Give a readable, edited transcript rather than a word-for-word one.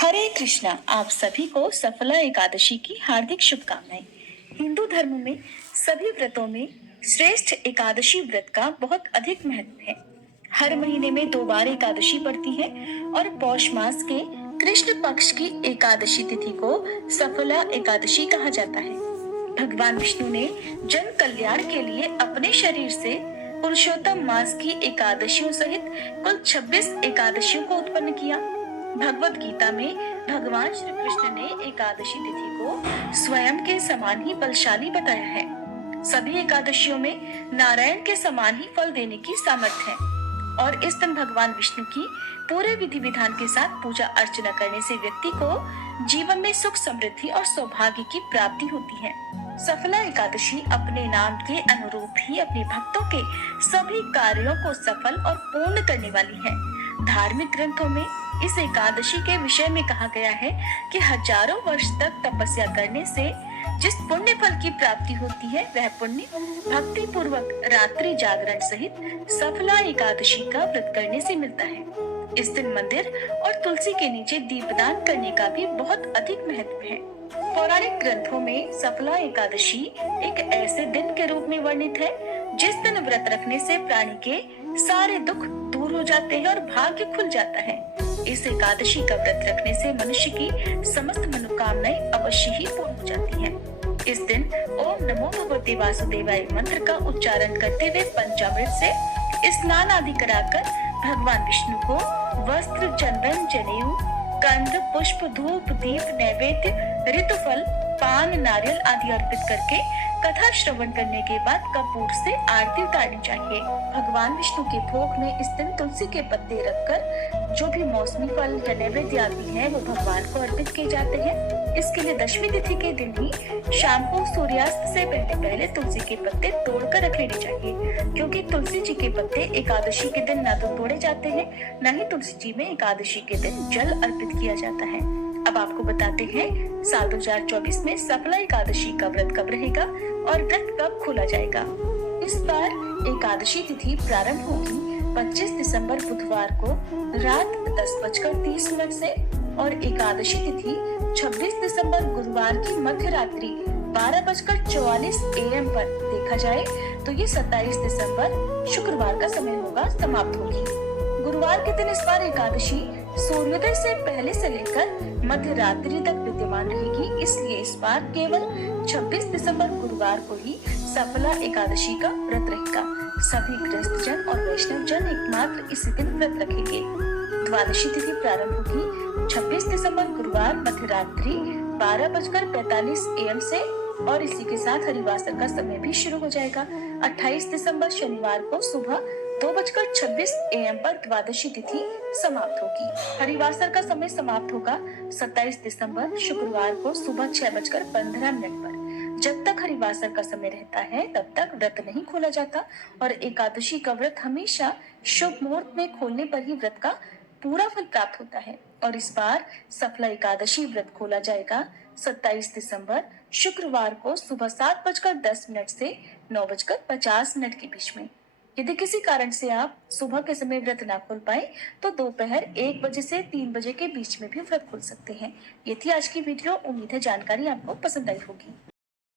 हरे कृष्णा। आप सभी को सफला एकादशी की हार्दिक शुभकामनाएं। हिंदू धर्म में सभी व्रतों में श्रेष्ठ एकादशी व्रत का बहुत अधिक महत्व है। हर महीने में 2 बार एकादशी पड़ती है और पौष मास के कृष्ण पक्ष की एकादशी तिथि को सफला एकादशी कहा जाता है। भगवान विष्णु ने जन कल्याण के लिए अपने शरीर से पुरुषोत्तम मास की एकादशियों सहित कुल 26 एकादशियों को उत्पन्न किया। भगवत गीता में भगवान श्री कृष्ण ने एकादशी तिथि को स्वयं के समान ही बलशाली बताया है। सभी एकादशियों में नारायण के समान ही फल देने की सामर्थ्य है और इस दिन भगवान विष्णु की पूरे विधि विधान के साथ पूजा अर्चना करने से व्यक्ति को जीवन में सुख समृद्धि और सौभाग्य की प्राप्ति होती है। सफला एकादशी अपने नाम के अनुरूप ही अपने भक्तों के सभी कार्यों को सफल और पूर्ण करने वाली है। धार्मिक ग्रंथों में इस एकादशी के विषय में कहा गया है कि हजारों वर्ष तक तपस्या करने से जिस पुण्य फल की प्राप्ति होती है वह पुण्य भक्ति पूर्वक रात्रि जागरण सहित सफला एकादशी का व्रत करने से मिलता है। इस दिन मंदिर और तुलसी के नीचे दीपदान करने का भी बहुत अधिक महत्व है। पौराणिक ग्रंथों में सफला एकादशी एक ऐसे दिन के रूप में वर्णित है जिस दिन व्रत रखने से प्राणी के सारे दुख दूर हो जाते हैं और भाग्य खुल जाता है। इस एकादशी का व्रत रखने से मनुष्य की समस्त मनोकामनाएं अवश्य ही पूर्ण हो जाती हैं। इस दिन ओम नमो भगवते वासुदेवाय मंत्र का उच्चारण करते हुए पंचामृत से स्नान आदि कराकर भगवान विष्णु को वस्त्र, चंदन, जनेऊ, कंद, पुष्प, धूप, दीप, नैवेद्य, ऋतुफल, पान, नारियल आदि अर्पित करके कथा श्रवण करने के बाद कपूर से आरती उतारनी चाहिए। भगवान विष्णु के भोग में इस दिन तुलसी के पत्ते रखकर जो भी मौसमी फल या नैवेद्य आदि है वो भगवान को अर्पित किए जाते हैं। इसके लिए दशमी तिथि के दिन ही शाम को सूर्यास्त से पहले तुलसी के पत्ते तोड़कर रख लेने चाहिए, क्योंकि तुलसी जी के पत्ते एकादशी के दिन न तो तोड़े जाते हैं न ही तुलसी जी में एकादशी के दिन जल अर्पित किया जाता है। अब आपको बताते हैं साल 2024 में सफला एकादशी का व्रत कब रहेगा और व्रत कब खोला जाएगा। इस बार एकादशी तिथि प्रारंभ होगी 25 दिसंबर बुधवार को रात 10:30 से और एकादशी तिथि 26 दिसंबर गुरुवार की मध्य रात्रि 12:44 AM पर देखा जाए तो ये 27 दिसंबर शुक्रवार का समय होगा समाप्त होगी। गुरुवार के दिन इस बार एकादशी सूर्योदय से पहले से लेकर मध्य रात्रि तक विद्यमान रहेगी, इसलिए इस बार केवल 26 दिसंबर गुरुवार को ही सफला एकादशी का व्रत रहेगा। सभी गृहस्थ जन और वैष्णव जन एकमात्र इसी दिन व्रत रखेंगे। द्वादशी तिथि प्रारंभ होगी 26 दिसंबर गुरुवार मध्य रात्रि 12:45 AM से और इसी के साथ हरिवासर का समय भी शुरू हो जाएगा। 28 दिसंबर शनिवार को सुबह 2:26 AM पर द्वादशी तिथि समाप्त होगी। हरिवासर का समय समाप्त होगा 27 दिसंबर शुक्रवार को सुबह 6:15 पर। जब तक हरिवासर का समय रहता है तब तक व्रत नहीं खोला जाता और एकादशी का व्रत हमेशा शुभ मुहूर्त में खोलने पर ही व्रत का पूरा फल प्राप्त होता है। और इस बार सफला एकादशी व्रत खोला जाएगा 27 दिसंबर शुक्रवार को सुबह 7:10 से 9:50 के बीच में। यदि किसी कारण से आप सुबह के समय व्रत ना खोल पाए तो दोपहर 1 बजे से 3 बजे के बीच में भी व्रत खोल सकते हैं। ये थी आज की वीडियो। उम्मीद है जानकारी आपको पसंद आई होगी।